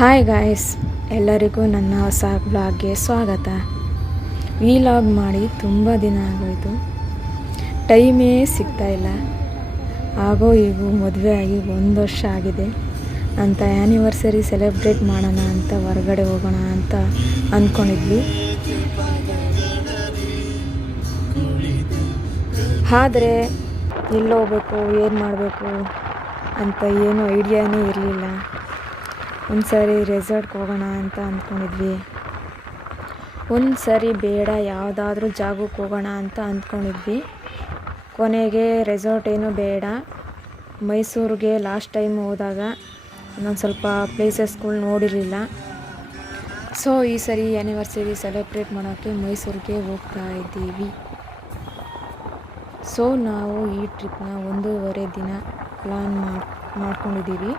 Hi guys, ಎಲ್ಲರಿಗೂ ನನ್ನ ಹೊಸ ಬ್ಲಾಗ್ಗೆ ಸ್ವಾಗತ. ವಿಲಾಗ್ ಮಾಡಿ ತುಂಬ ದಿನ ಆಗೋಯಿತು, ಟೈಮೇ ಸಿಗ್ತಾಯಿಲ್ಲ. ಆಗೋ ಈಗೂ ಮದುವೆ ಆಗಿ 1 ವರ್ಷ ಆಗಿದೆ ಅಂತ ಆ್ಯನಿವರ್ಸರಿ ಸೆಲೆಬ್ರೇಟ್ ಮಾಡೋಣ ಅಂತ ಹೊರಗಡೆ ಹೋಗೋಣ ಅಂತ ಅಂದ್ಕೊಂಡಿದ್ವಿ. ಆದರೆ ಎಲ್ಲಿ ಹೋಗ್ಬೇಕು, ಏನು ಮಾಡಬೇಕು ಅಂತ ಏನೂ ಐಡಿಯಾನೇ ಇರಲಿಲ್ಲ. ಒಂದು ಸರಿ ರೆಸಾರ್ಟ್ಗೆ ಹೋಗೋಣ ಅಂತ ಅಂದ್ಕೊಂಡಿದ್ವಿ. ಒಂದು ಸರಿ ಬೇಡ, ಯಾವುದಾದ್ರೂ ಜಾಗಕ್ಕೆ ಹೋಗೋಣ ಅಂತ ಅಂದ್ಕೊಂಡಿದ್ವಿ. ಕೊನೆಗೆ ರೆಸಾರ್ಟ್ ಏನೂ ಬೇಡ, ಮೈಸೂರಿಗೆ ಲಾಸ್ಟ್ ಟೈಮ್ ಹೋದಾಗ ನಾನು ಸ್ವಲ್ಪ ಪ್ಲೇಸಸ್ಗಳು ನೋಡಿರಲಿಲ್ಲ. ಸೊ ಈ ಸರಿ ಆ್ಯನಿವರ್ಸರಿ ಸೆಲೆಬ್ರೇಟ್ ಮಾಡೋಕ್ಕೆ ಮೈಸೂರಿಗೆ ಹೋಗ್ತಾ ಇದ್ದೀವಿ. ಸೊ ನಾವು ಈ ಟ್ರಿಪ್ನ 1.5 ದಿನ ಪ್ಲಾನ್ ಮಾಡ್ಕೊಂಡಿದ್ದೀವಿ.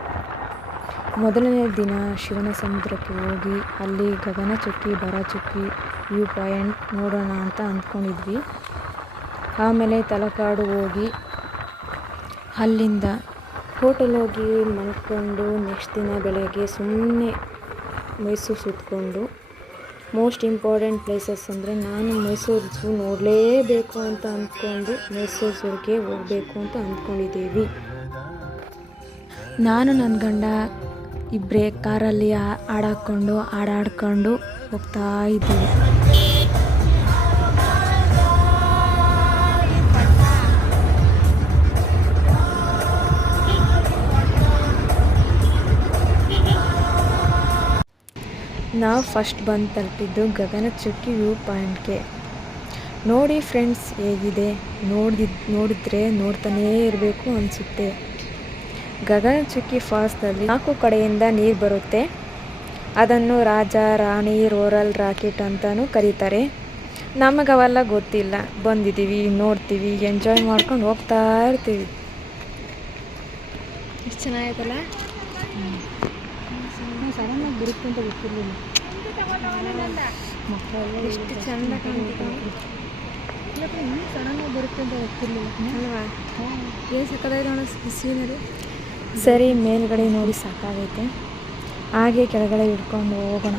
ಮೊದಲನೇ ದಿನ ಶಿವನ ಸಮುದ್ರಕ್ಕೆ ಹೋಗಿ ಅಲ್ಲಿ ಗಗನಚುಕ್ಕಿ ಭರಚುಕ್ಕಿ ವ್ಯೂ ಪಾಯಿಂಟ್ ನೋಡೋಣ ಅಂತ ಅಂದ್ಕೊಂಡಿದ್ವಿ. ಆಮೇಲೆ ತಲಕಾಡು ಹೋಗಿ ಅಲ್ಲಿಂದ ಹೋಟೆಲ್ ಹೋಗಿ ಮಲ್ಕೊಂಡು ನೆಕ್ಸ್ಟ್ ದಿನ ಬೆಳಗ್ಗೆ ಸುಮ್ಮನೆ ಮೈಸೂರು ಸುತ್ತಕೊಂಡು, ಮೋಸ್ಟ್ ಇಂಪಾರ್ಟೆಂಟ್ ಪ್ಲೇಸಸ್ ಅಂದರೆ ನಾನು ಮೈಸೂರು ಝೂ ನೋಡಲೇಬೇಕು ಅಂತ ಅಂದ್ಕೊಂಡು ಮೈಸೂರು ಝೂಗೆ ಹೋಗಬೇಕು ಅಂತ ಅಂದ್ಕೊಂಡಿದ್ದೀವಿ. ನಾನು ನನ್ನ ಗಂಡ ಇಬ್ಬರೇ ಕಾರಲ್ಲಿ ಹಾಡಾಡ್ಕೊಂಡು ಹೋಗ್ತಾ ಇದ್ದೀವಿ. ನಾವು ಫಸ್ಟ್ ಬಂದು ತಲುಪಿದ್ದು ಗಗನಚುಕ್ಕಿ ವ್ಯೂ ಪಾಯಿಂಟ್ಗೆ. ನೋಡಿ ಫ್ರೆಂಡ್ಸ್, ಹೇಗಿದೆ, ನೋಡಿದ್ರೆ ನೋಡ್ತಾನೇ ಇರಬೇಕು ಅನಿಸುತ್ತೆ. ಗಗನಚುಕ್ಕಿ ಫಾಲ್ಸ್ನಲ್ಲಿ 4 ಕಡೆಯಿಂದ ನೀರು ಬರುತ್ತೆ. ಅದನ್ನು ರಾಜ ರಾಣಿ ರೋರಲ್ ರಾಕೆಟ್ ಅಂತಲೂ ಕರೀತಾರೆ. ನಮಗವೆಲ್ಲ ಗೊತ್ತಿಲ್ಲ, ಬಂದಿದ್ದೀವಿ, ನೋಡ್ತೀವಿ, ಎಂಜಾಯ್ ಮಾಡ್ಕೊಂಡು ಹೋಗ್ತಾ ಇರ್ತೀವಿ. ಎಷ್ಟು ಚೆನ್ನಾಗಿತ್ತಲ್ಲ, ಸಡನ್ನಾಗಿ ಬರುತ್ತೆ ಅಂತ ಗೊತ್ತಿರಲಿಲ್ಲ. ಮಕ್ಕಳೆಲ್ಲ ಎಷ್ಟು ಚೆಂದ ಕಾಣ್ತಿತ್ತು, ಸಡನ್ನಾಗಿ ಬರುತ್ತೆ ಅಂತ ಗೊತ್ತಿರಲಿಲ್ಲ ಅಲ್ವಾ? ಏನು ಸಕ್ಕದಾಗಿದೆ ನೋಡೋ ಸೀನರಿ. ಸರಿ, ಮೇಲ್ಗಡೆ ನೋಡಿ ಸಾಕಾಗೈತೆ, ಹಾಗೆ ಕೆಳಗಡೆ ಹಿಡ್ಕೊಂಡು ಹೋಗೋಣ.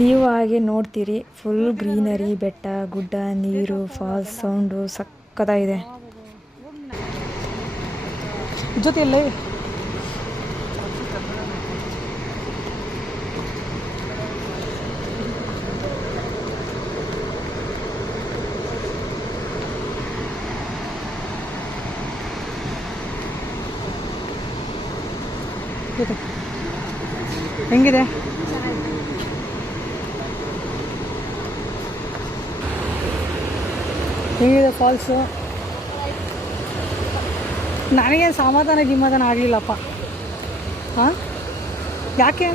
ನೀವು ಹಾಗೆ ನೋಡ್ತೀರಿ, ಫುಲ್ ಗ್ರೀನರಿ, ಬೆಟ್ಟ ಗುಡ್ಡ, ನೀರು, ಫಾಲ್ಸ್, ಸೌಂಡು ಸಕ್ಕದಾಗಿದೆ. ಜೊತೆಯಲ್ಲೇ ಹೆಂಗಿದೆ? ಹೆಂಗಿದೆ ಫಾಲ್ಸು? ನನಗೇನು ಸಮಾಧಾನ ಆಗಲಿಲ್ಲಪ್ಪ. ಹಾಂ, ಯಾಕೆ?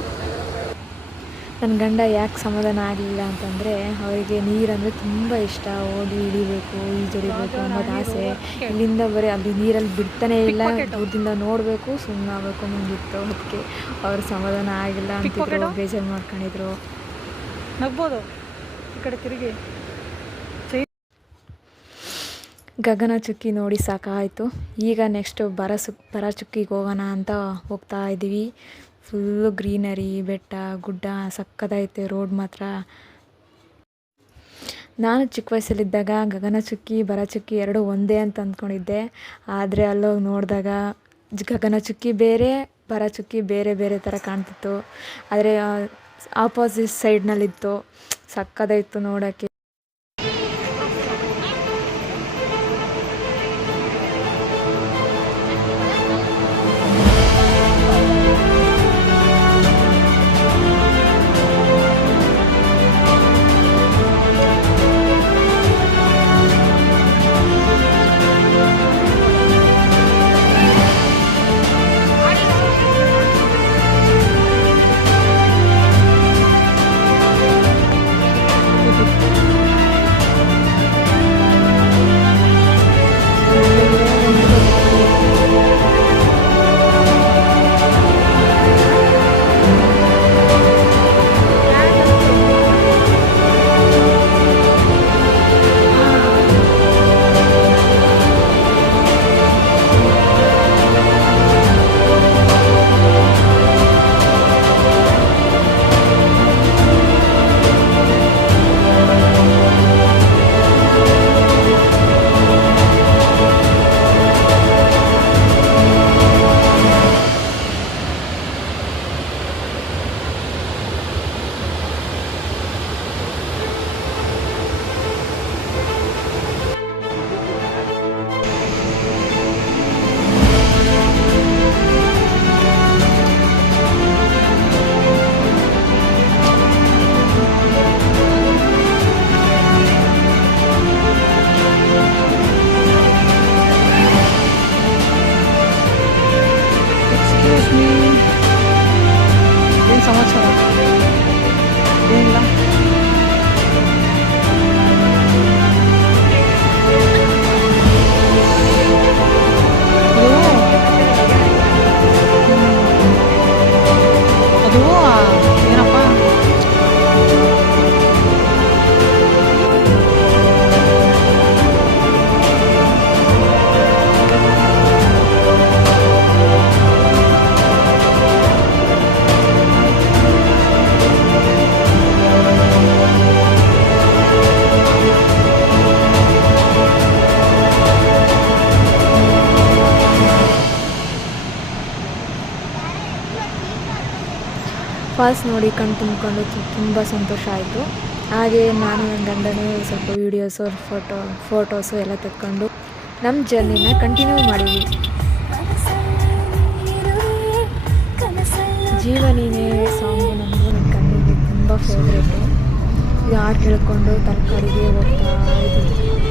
ನನ್ನ ಗಂಡ ಯಾಕೆ ಸಮಾಧಾನ ಆಗಲಿಲ್ಲ ಅಂತಂದರೆ, ಅವರಿಗೆ ನೀರಂದರೆ ತುಂಬ ಇಷ್ಟ. ಓಡಿ ಹಿಡಿಬೇಕು, ಈಜೊಡಿಬೇಕು ಅನ್ನೋದು ಆಸೆ. ಇಲ್ಲಿಂದ ಬರೀ ಅಲ್ಲಿ ನೀರಲ್ಲಿ ಬಿಡ್ತಾನೇ ಇಲ್ಲ, ದೂರದಿಂದ ನೋಡಬೇಕು, ಸುಮ್ಮನೆ ಆಗಬೇಕು ಅನ್ನೋದಿತ್ತು. ಅದಕ್ಕೆ ಅವ್ರ ಸಮಾಧಾನ ಆಗಿಲ್ಲ ಅಂತಿದ್ರು, ಬೇಜಾರು ಮಾಡ್ಕೊಂಡಿದ್ರು. ನಗ್ಬೋದು ಈ ಕಡೆ ತಿರುಗಿ. ಗಗನಚುಕ್ಕಿ ನೋಡಿ ಸಾಕಾಯಿತು. ಈಗ ನೆಕ್ಸ್ಟು ಭರಚುಕ್ಕಿಗೆ ಹೋಗೋಣ ಅಂತ ಹೋಗ್ತಾ ಇದ್ದೀವಿ. ಫುಲ್ಲು ಗ್ರೀನರಿ, ಬೆಟ್ಟ ಗುಡ್ಡ, ಸಕ್ಕದೈತೆ ರೋಡ್ ಮಾತ್ರ. ನಾನು ಚಿಕ್ಕ ವಯಸ್ಸಲ್ಲಿದ್ದಾಗ ಗಗನಚುಕ್ಕಿ ಭರಚುಕ್ಕಿ 2 ಒಂದೇ ಅಂತ ಅಂದ್ಕೊಂಡಿದ್ದೆ. ಆದರೆ ಅಲ್ಲೋಗಿ ನೋಡಿದಾಗ ಗಗನಚುಕ್ಕಿ ಬೇರೆ, ಭರಚುಕ್ಕಿ ಬೇರೆ ಬೇರೆ ಥರ ಕಾಣ್ತಿತ್ತು. ಆದರೆ ಆಪೋಸಿಟ್ ಸೈಡ್ನಲ್ಲಿತ್ತು, ಸಕ್ಕದಾಯಿತು ನೋಡೋಕ್ಕೆ. ಲಕ್ಷ್ಮಿ ಏನು ಸಮಾಚಾರ? ಏನಿಲ್ಲ. ಅದು ಏನಪ್ಪ ಫಾಲ್ಸ್ ನೋಡಿ ಕಣ್ ತುಂಬಿಕೊಂಡು ತುಂಬ ಸಂತೋಷ ಆಯಿತು. ಹಾಗೆ ನಾನು ನನ್ನ ಗಂಡನೂ ಸ್ವಲ್ಪ ವೀಡಿಯೋಸು ಫೋಟೋಸು ಎಲ್ಲ ತೆಕ್ಕೊಂಡು ನಮ್ಮ ಜರ್ನಿನ ಕಂಟಿನ್ಯೂ ಮಾಡಿದ್ವಿ. ಜೀವನಿನೇ ಸಾಂಗು ನಮಗೂ ನನ್ನ ಕಣ್ಣಿಗೆ ತುಂಬ ಫೇವ್ರೇಟು. ಇದು ಹಾಡು ಕೇಳಿಕೊಂಡು ತರಕಾರಿಗೆ ಹೋಗ್ತಾ ಇದ್ವಿ.